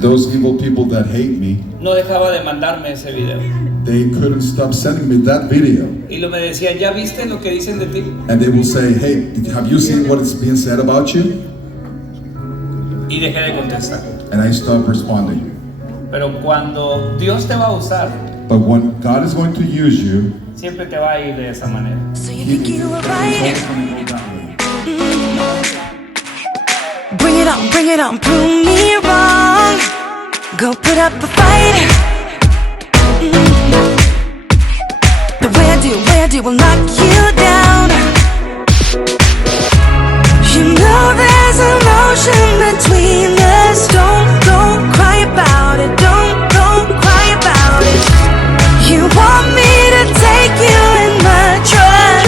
Those evil people that hate me, no dejaba de mandarme ese video. they couldn't stop sending me that video. Y me decían, ¿ya viste lo que dicen de ti? And they will say, hey, have you seen what is being said about you? Y dejé de contestar. And I stopped responding. Pero cuando Dios te va a usar, But when God is going to use you, siempre te va a ir de esa manera. So you think you were right? Bring it on, prove me wrong. Go put up a fight. The way I do will knock you down. You know there's emotion between us. Don't cry about it. Don't cry about it. You want me to take you in my trust.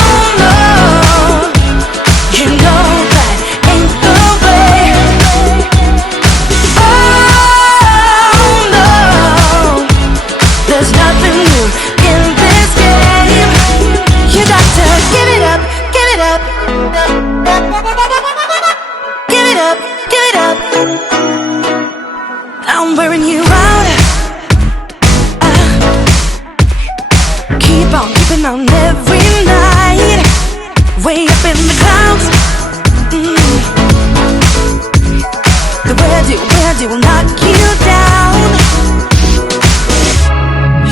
Oh no, you know that ain't the way. Oh no, there's nothing new in this game. You got to give it up, give it up. Give it up, give it up. I'm wearing you out. Keep on keeping on every night. Way up in the clouds. The way I do will knock you down.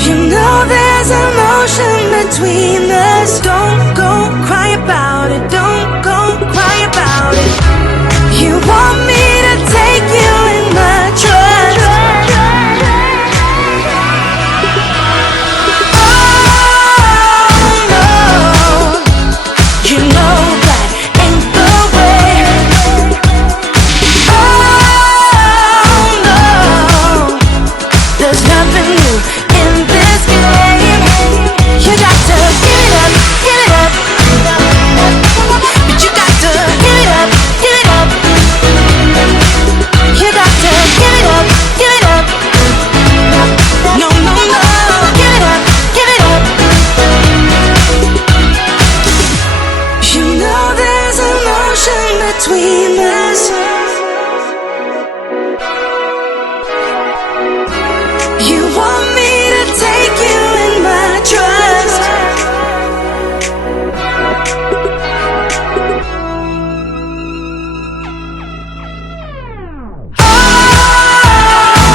You know there's emotion between us. Don't go cry about it. Don't go cry about it. You want me to take you in my trust. Oh no, you know that ain't the way. Oh no, there's nothing new in this game. You got to give it up, give it up. But you got to give it up, give it up. You got to give it up, give it up. No, no, no, give it up, give it up. You know there's emotion between us. You want me to take you in my trust.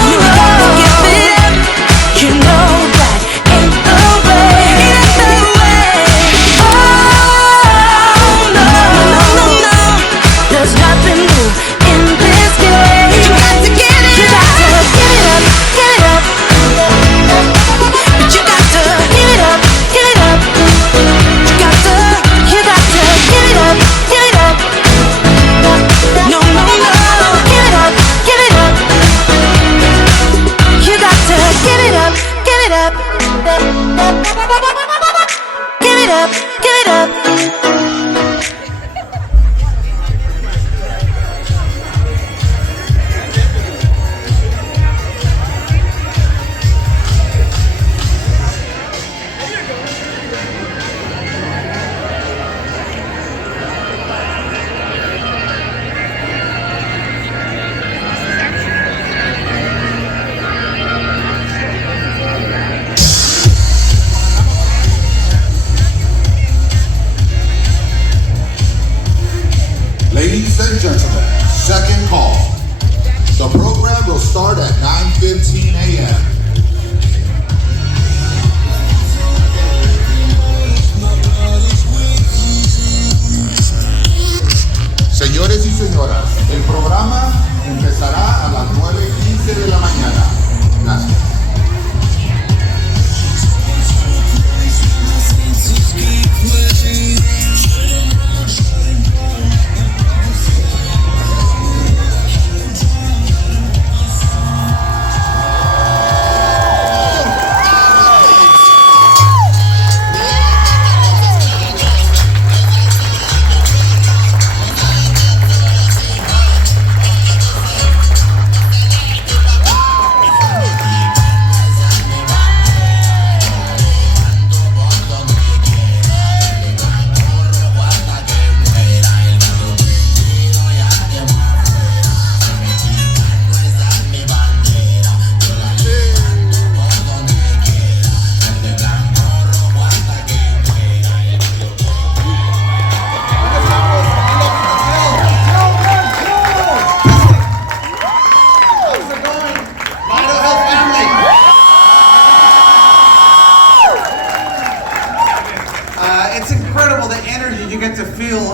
You got to give it up. You know that ain't the way. Oh no, no, no, no. There's nothing new in this game. You got to give it up. You got to give it up, give it up. But you got to give it up, give it up. You got to give it up, give it up. No, no, no, give it up, give it up. You got to give it up, give it up. Give it up, give it up. Ladies and gentlemen, second call. The program will start at 9:15 a.m. Señores y señoras, el programa empezará a las 9:15 de la mañana. Gracias.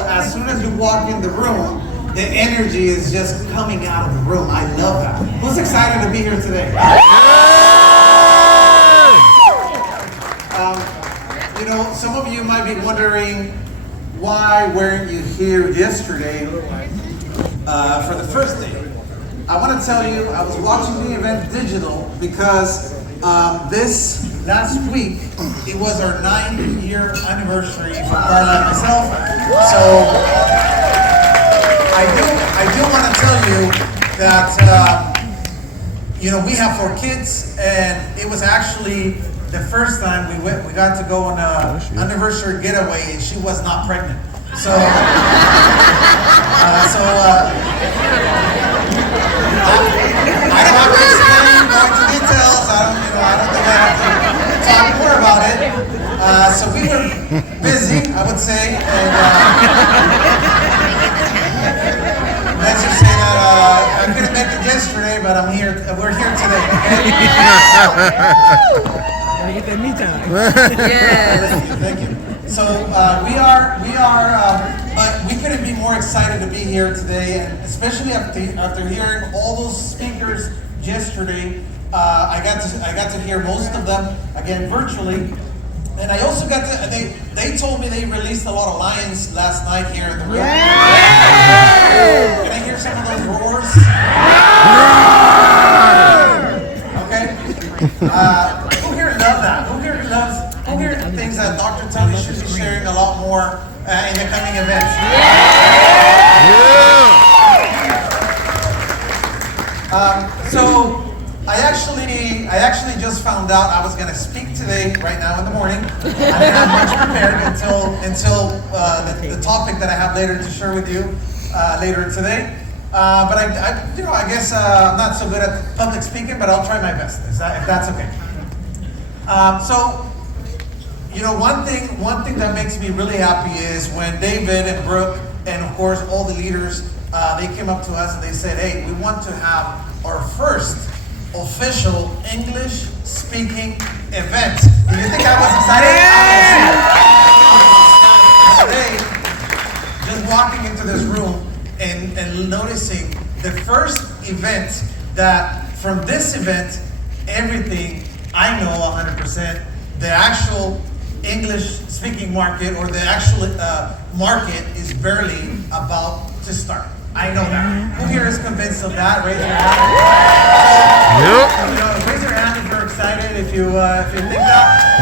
as soon as you walk in the room, the energy is just coming out of the room. I love that. Who's excited to be here today? You know, some of you might be wondering, why weren't you here yesterday for the first day? I want to tell you, I was watching the event digital because this last week, it was our 9-year anniversary for Carla and myself. So I do want to tell you that, you know, we have 4 kids, and it was actually the first time we got to go on an anniversary getaway, and she was not pregnant. So, I don't have to explain more into details. I don't think I have to talk more about it. So we were busy, I would say, and let's just say that I couldn't make it yesterday, but I'm here. We're here today. Okay? Get that me time. Yes. Thank you. So we are, but we couldn't be more excited to be here today, and especially after hearing all those speakers yesterday. I got to hear most of them again virtually, and I also got to. They told me they released a lot of lions last night here in the room. Yeah. Can I hear some of those roars? Okay. Who here love that? Who here things that Dr. Tony should be sharing a lot more in the coming events? So I actually just found out I was going to speak today, right now in the morning. I didn't have much prepared until the topic that I have later to share with you later today. But I guess I'm not so good at public speaking, but I'll try my best if that's okay. So, you know, one thing that makes me really happy is when David and Brooke and of course all the leaders, they came up to us and they said, hey, we want to have our first official English speaking event. Do you think I was excited? Today, just walking into this room and noticing the first event that from this event, everything I know 100%, the actual English speaking market or the actual market is barely about to start. I know that. Who here is convinced of that? Raise your hand. Raise your hand if you're excited, if you think that.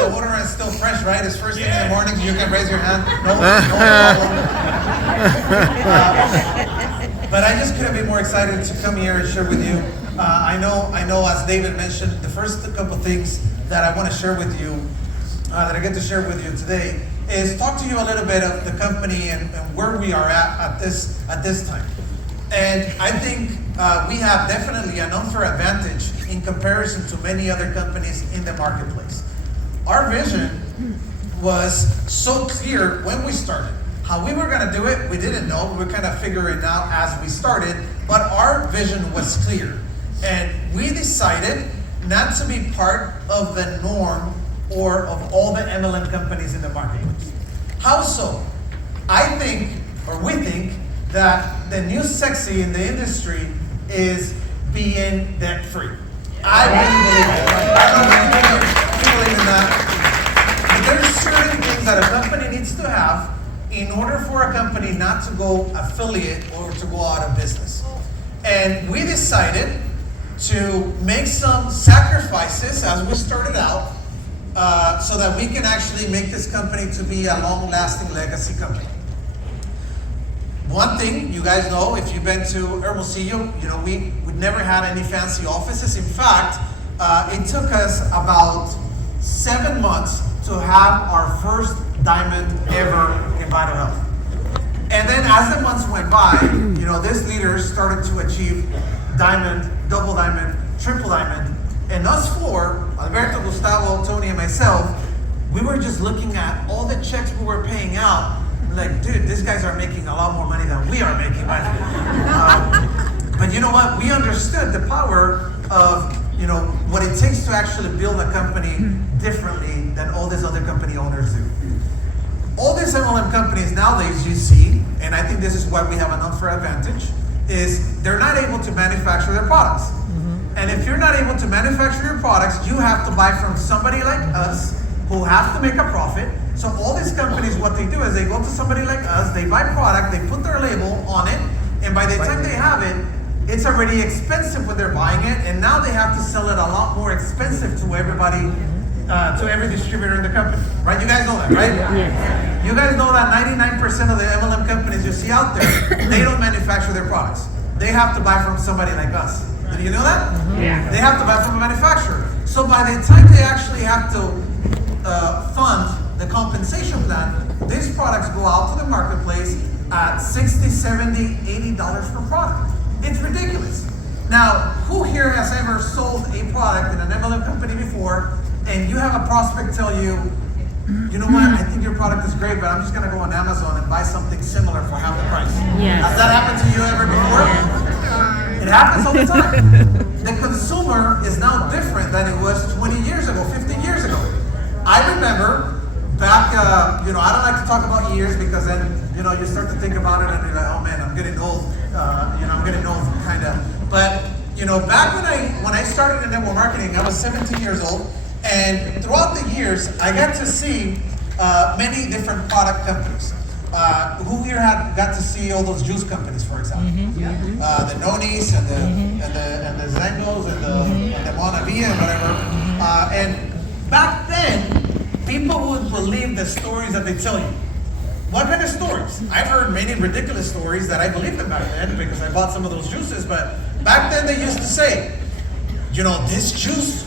The water is still fresh, right? It's first thing in the morning, so you can raise your hand. No problem. But I just couldn't be more excited to come here and share with you. I know, as David mentioned, the first couple things that I want to share with you, that I get to share with you today, is talk to you a little bit of the company and where we are at this time. And I think we have definitely an unfair advantage in comparison to many other companies in the marketplace. Our vision was so clear when we started. How we were going to do it, we didn't know. We were kind of figuring it out as we started, but our vision was clear. And we decided not to be part of the norm or of all the MLM companies in the marketplace. How so? I think, or we think, that the new sexy in the industry is being debt-free. I really believe it. I don't know if you believe in that. But there's certain things that a company needs to have in order for a company not to go affiliate or to go out of business. And we decided to make some sacrifices as we started out so that we can actually make this company to be a long-lasting legacy company. One thing you guys know, if you've been to Hermosillo, you know, we never had any fancy offices. In fact, it took us about 7 months to have our first diamond ever in Vital Health. And then as the months went by, you know, these leaders started to achieve diamond, double diamond, triple diamond. And us four, Alberto, Gustavo, Tony, and myself, we were just looking at all the checks we were paying out. Like, dude, these guys are making a lot more money than we are making money. But you know what? We understood the power of, you know, what it takes to actually build a company differently than all these other company owners do. all these MLM companies nowadays you see, and I think this is why we have an unfair advantage, is they're not able to manufacture their products. And if you're not able to manufacture your products, you have to buy from somebody like us who have to make a profit. So all these companies, what they do is they go to somebody like us, they buy product, they put their label on it, and by the time they have it, it's already expensive when they're buying it, and now they have to sell it a lot more expensive to everybody, to every distributor in the company, right? You guys know that, right? Yes. You guys know that 99% of the MLM companies you see out there, they don't manufacture their products. They have to buy from somebody like us. Did you know that? Yeah. They have to buy from a manufacturer. So by the time they actually have to fund the compensation plan, these products go out to the marketplace at $60, $70, $80 per product. It's ridiculous. Now, who here has ever sold a product in an MLM company before, and you have a prospect tell you, you know what, I think your product is great, but I'm just gonna go on Amazon and buy something similar for half the price. Yes. Has that happened to you ever before? It happens all the time. The consumer is now different than it was 20 years ago, 15 years ago. I remember back, I don't like to talk about years because then, you start to think about it and you're like, oh man, I'm getting old. I'm getting old, kind of. But, back when I started in network marketing, I was 17 years old. And throughout the years, I got to see many different product companies. Who here got to see all those juice companies, for example? The Nonis and the Zengos and the Monavia and whatever. And back then, people would believe the stories that they tell you. What kind of stories? I've heard many ridiculous stories that I believed them back then because I bought some of those juices. But back then, they used to say, this juice,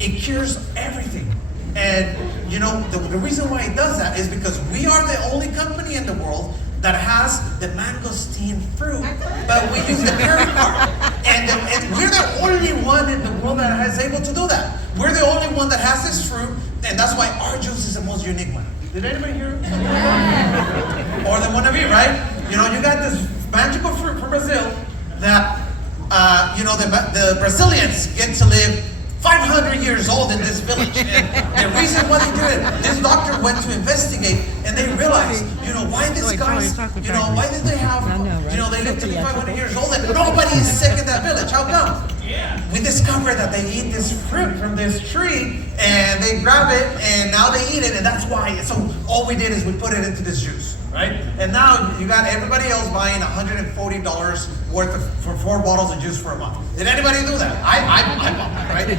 it cures everything. And the reason why it does that is because we are the only company in the world that has the mangosteen fruit, but we use the berry part. And we're the only one in the world that is able to do that. We're the only one that has this fruit, and that's why our juice is the most unique one. Did anybody hear? Or the one of you, right? You got this magical fruit from Brazil that the Brazilians get to live 500 years old in this village. And the reason why they did it, this doctor went to investigate and they realized, why these guys, why did they have, they live to be 500 years old and nobody is sick in that village. How come? We discovered that they eat this fruit from this tree and they grab it and now they eat it, and that's why. So all we did is we put it into this juice, right? And now you got everybody else buying $140 worth for 4 bottles of juice for a month. Did anybody do that? I bought that, right?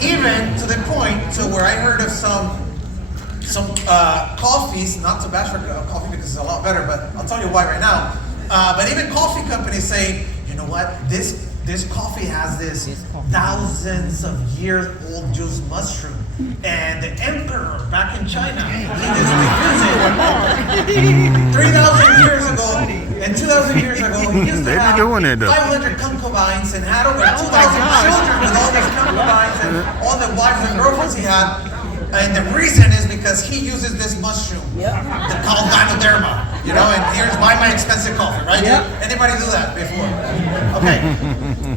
Even to the point to where I heard of some coffees, not to bash for coffee because it's a lot better, but I'll tell you why right now. But even coffee companies say, you know what, this coffee has this thousands of years old juice mushroom, and the emperor back in China, he used to use it 3,000 years ago and 2,000 years ago. He used to have 500 concubines and had over 2,000 children with all these concubines and all the wives and girlfriends he had. And the reason is because he uses this mushroom called Ganoderma, and here's buy my expensive coffee, right? Anybody do that before? Okay.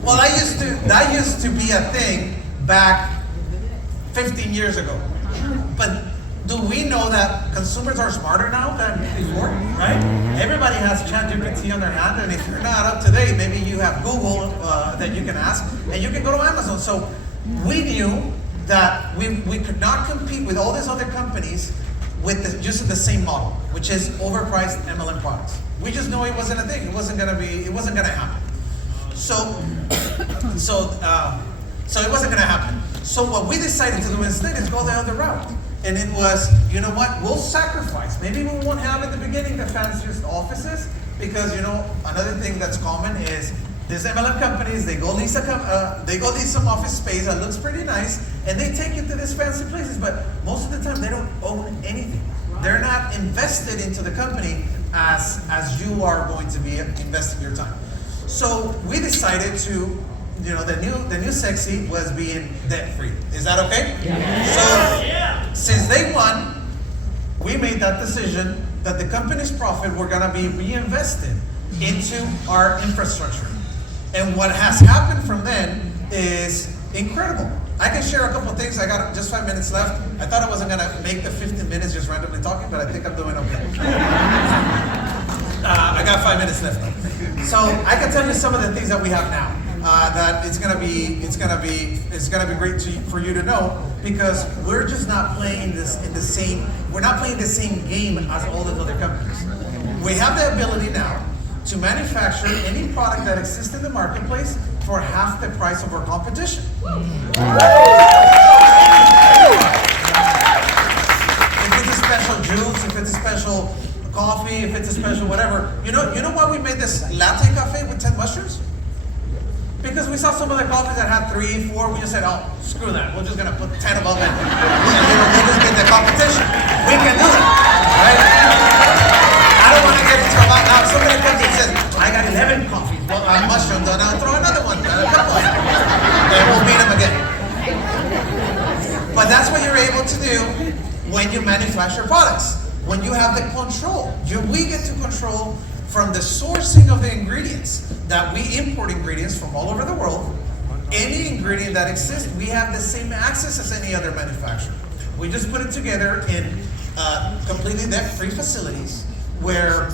Well, that used to be a thing back 15 years ago. But do we know that consumers are smarter now than before, right? Everybody has ChatGPT on their hand, and if you're not up to date, maybe you have Google that you can ask, and you can go to Amazon. So we knew that we could not compete with all these other companies with using the same model, which is overpriced MLM products. We just knew it wasn't a thing. It wasn't gonna happen. So it wasn't gonna happen. So what we decided to do instead is go the other route. And it was, you know what, we'll sacrifice. Maybe we won't have at the beginning the fanciest offices, because another thing that's common is these MLM companies, they go lease some office space that looks pretty nice, and they take you to these fancy places, but most of the time they don't own anything. They're not invested into the company as you are going to be investing your time. So we decided to, the new sexy was being debt free. Is that okay? Yeah. So since day one, we made that decision that the company's profit were gonna be reinvested into our infrastructure. And what has happened from then is incredible. I can share a couple of things. I got just 5 minutes left. I thought I wasn't gonna make the 15 minutes just randomly talking, but I think I'm doing okay. I got 5 minutes left though. So I can tell you some of the things that we have now. That it's gonna be great for you to know, because we're just not playing we're not playing the same game as all the other companies. We have the ability now to manufacture any product that exists in the marketplace for half the price of our competition. If it's a special juice, if it's a special coffee, if it's a special whatever. You know why we made this latte cafe with 10 mushrooms? Because we saw some other coffees that had 3, 4. We just said, oh, screw that. We're just gonna put 10 of them in. We'll just get the competition. We can do it, right? I don't want to get into a lot now. If somebody comes and says, I got 11 coffees, mushrooms, and I'll throw another one. Then we'll beat them again. But that's what you're able to do when you manufacture products. When you have the control. We get to control from the sourcing of the ingredients, that we import ingredients from all over the world. Any ingredient that exists, we have the same access as any other manufacturer. We just put it together in completely debt-free facilities where,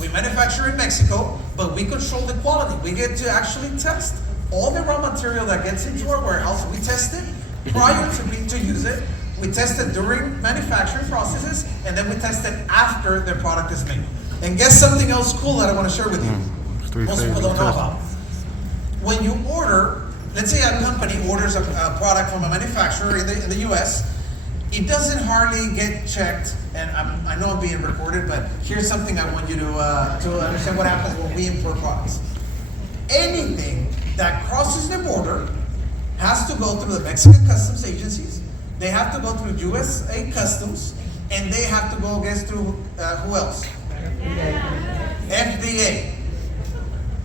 we manufacture in Mexico, but we control the quality. We get to actually test all the raw material that gets into our warehouse. We test it prior to use it. We test it during manufacturing processes, and then we test it after the product is made. And guess something else cool that I want to share with you. Most people don't know about. When you order, let's say a company orders a product from a manufacturer in the US, it doesn't hardly get checked. And I know I'm being recorded, but here's something I want you to understand what happens when we import products. Anything that crosses the border has to go through the Mexican customs agencies. They have to go through USA Customs, and they have to go through who else? FDA.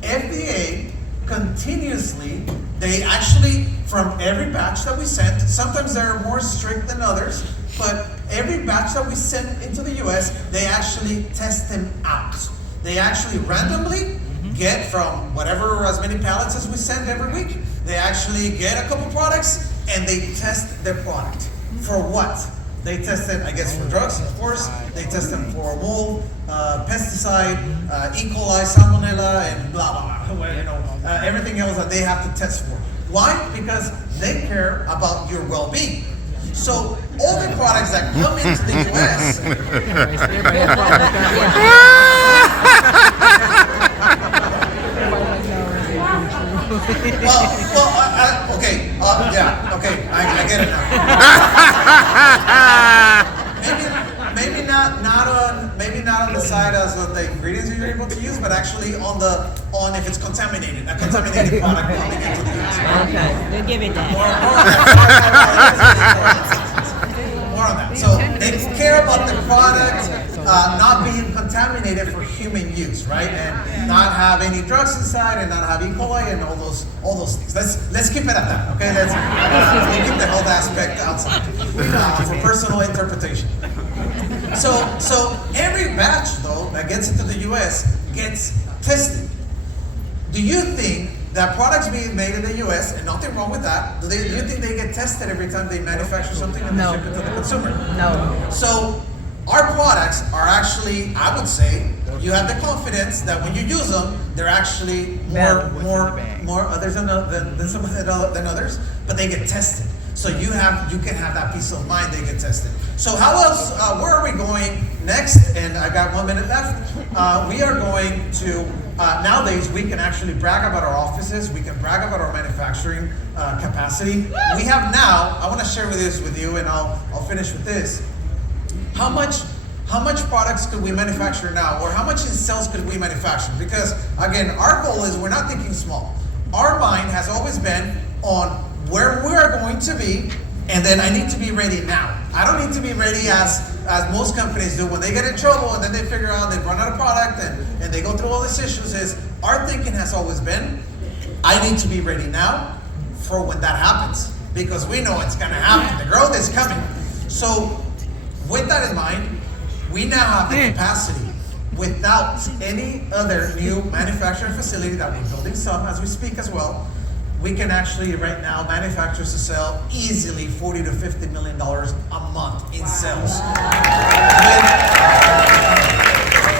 FDA continuously, they actually, from every batch that we send, sometimes they're more strict than others, but every batch that we send into the US, they actually test them out. They actually randomly get from whatever, as many pallets as we send every week, they actually get a couple products and they test their product. For what? They test it, I guess, for drugs, of course. They test them for mold, pesticide, E. coli, salmonella, and blah, blah, blah. Everything else that they have to test for. Why? Because they care about your well-being. So all the products that come into the U.S. Okay, I get it now. Maybe not on the side as of the ingredients you're able to use, but actually on if it's contaminated, a contaminated product coming into the US. Okay, we'll give it that. More on that. So they care about the product not being contaminated for human use, right? And not have any drugs inside, and not have E. coli, and all those things. Let's keep it at that, okay? We'll keep the health aspect outside for personal interpretation. So every batch though that gets into the U.S. gets tested. Do you think that products being made in the U.S., and nothing wrong with that, do you think they get tested every time they manufacture something and they ship it to the consumer? No. So our products are actually, I would say, you have the confidence that when you use them, they're actually more others than others, but they get tested. So you can have that peace of mind. They get tested. So how else? Where are we going next? And I got 1 minute left. We are going to nowadays we can actually brag about our offices. We can brag about our manufacturing capacity. We have now. I want to share this with you, and I'll finish with this. How much products could we manufacture now, or how much in cells could we manufacture? Because again, our goal is we're not thinking small. Our mind has always been on where we are going to be, and then I need to be ready now. I don't need to be ready as most companies do when they get in trouble and then they figure out they run out of product and they go through all these issues. Our thinking has always been, I need to be ready now for when that happens, because we know it's going to happen. The growth is coming. So with that in mind, we now have the capacity, without any other new manufacturing facility that we're building some as we speak as well, we can actually right now manufacturers to sell easily $40 to $50 million a month in sales.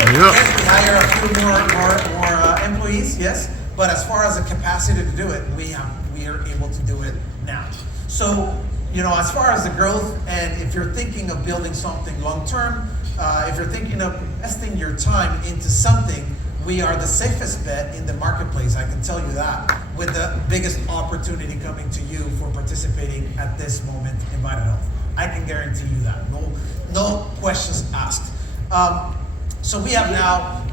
Yes, we hire a few more employees, yes, but as far as the capacity to do it, we are able to do it now. So, as far as the growth, and if you're thinking of building something long term, if you're thinking of investing your time into something, we are the safest bet in the marketplace, I can tell you that, with the biggest opportunity coming to you for participating at this moment in Vital Health. I can guarantee you that, no questions asked. So we have now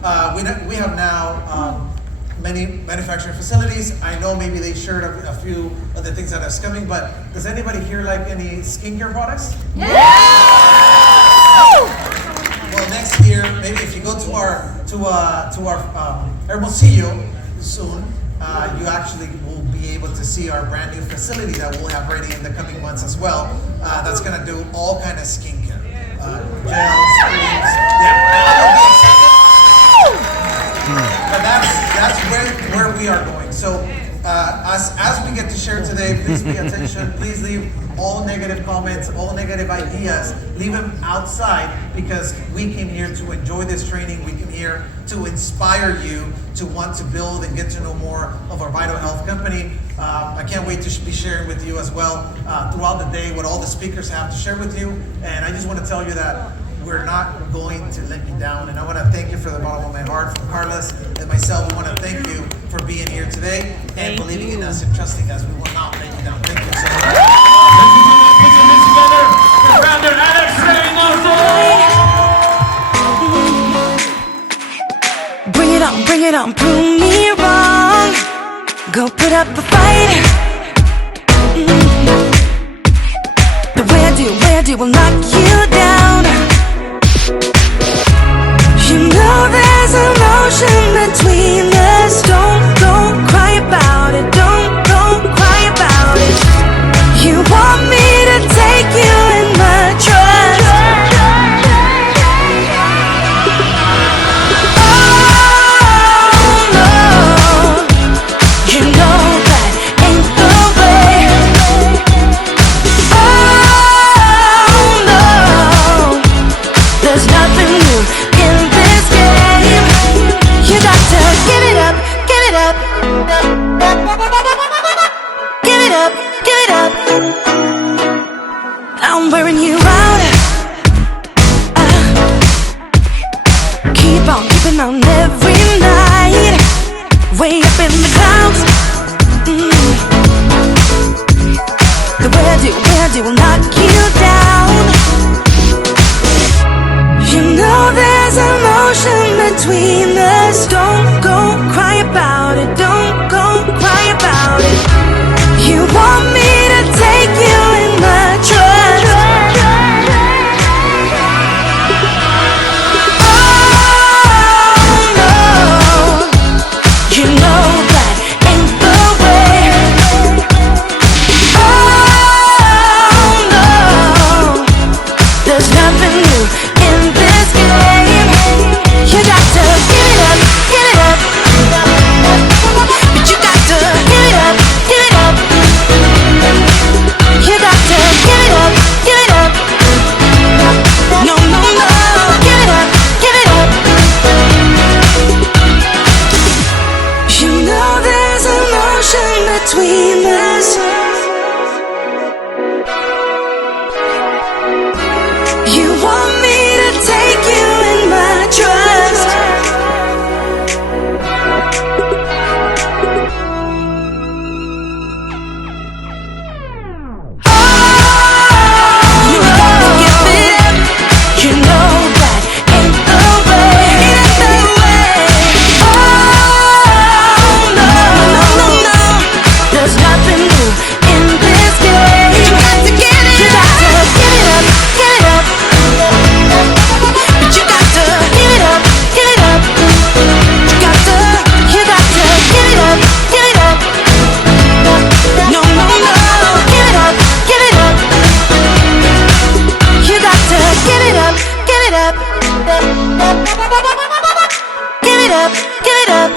many manufacturing facilities. I know maybe they shared a few of the things that are coming, but does anybody here like any skincare products? Well, next year, maybe if you go to our Hermosillo soon, you actually will be able to see our brand new facility that we'll have ready in the coming months as well. That's gonna do all kind of skincare, gels, creams. But that's where we are going. So as we get to share today, please pay attention. Please leave all negative comments, all negative ideas, leave them outside, because we came here to enjoy this training. We came here to inspire you to want to build and get to know more of our Vital Health company. I can't wait to be sharing with you as well throughout the day what all the speakers have to share with you. And I just want to tell you that we're not going to let you down. And I want to thank you from the bottom of my heart, from Carlos and myself. We want to thank you for being here today and believing in us and trusting us. We will not let you down. Thank you so much. Put your hands together for Founder Alex Reynoso. Bring it on, prove me wrong. Go put up a fight. The where do will knock you down. You know there's emotion between us. Don't cry about it. Don't cry about it. You want me to take you in my trust. Oh no, you know that ain't the way. Oh no, there's nothing new in this game. You got to give it up, give it up. Give it up, give it up. I'm wearing you out. Keep on keeping on every night. Way up in the clouds. The where do will knock you down. You know there's emotion between us. Don't go cry about it. Don't go cry about it. You want me to take you in my trust. Oh no, you know that ain't the way. Oh no, there's nothing new in this game. You got to give it up, give it up. But you got to give it up, give it up. You got to give it up, give it up. No, no, no, give it up, give it up. You know there's emotion between us. You want me to take you in my trust. You got to give it up. You know that ain't the way. Ain't the way. Oh no, no, no, no. There's nothing new in this game. You got to give it up. You got to give it up, give it up. But you got to give it up, give it up. You got to give it up, give it up. No, no, no, give it up, give it up. You got to give it up, give it up. Give it up, give it up.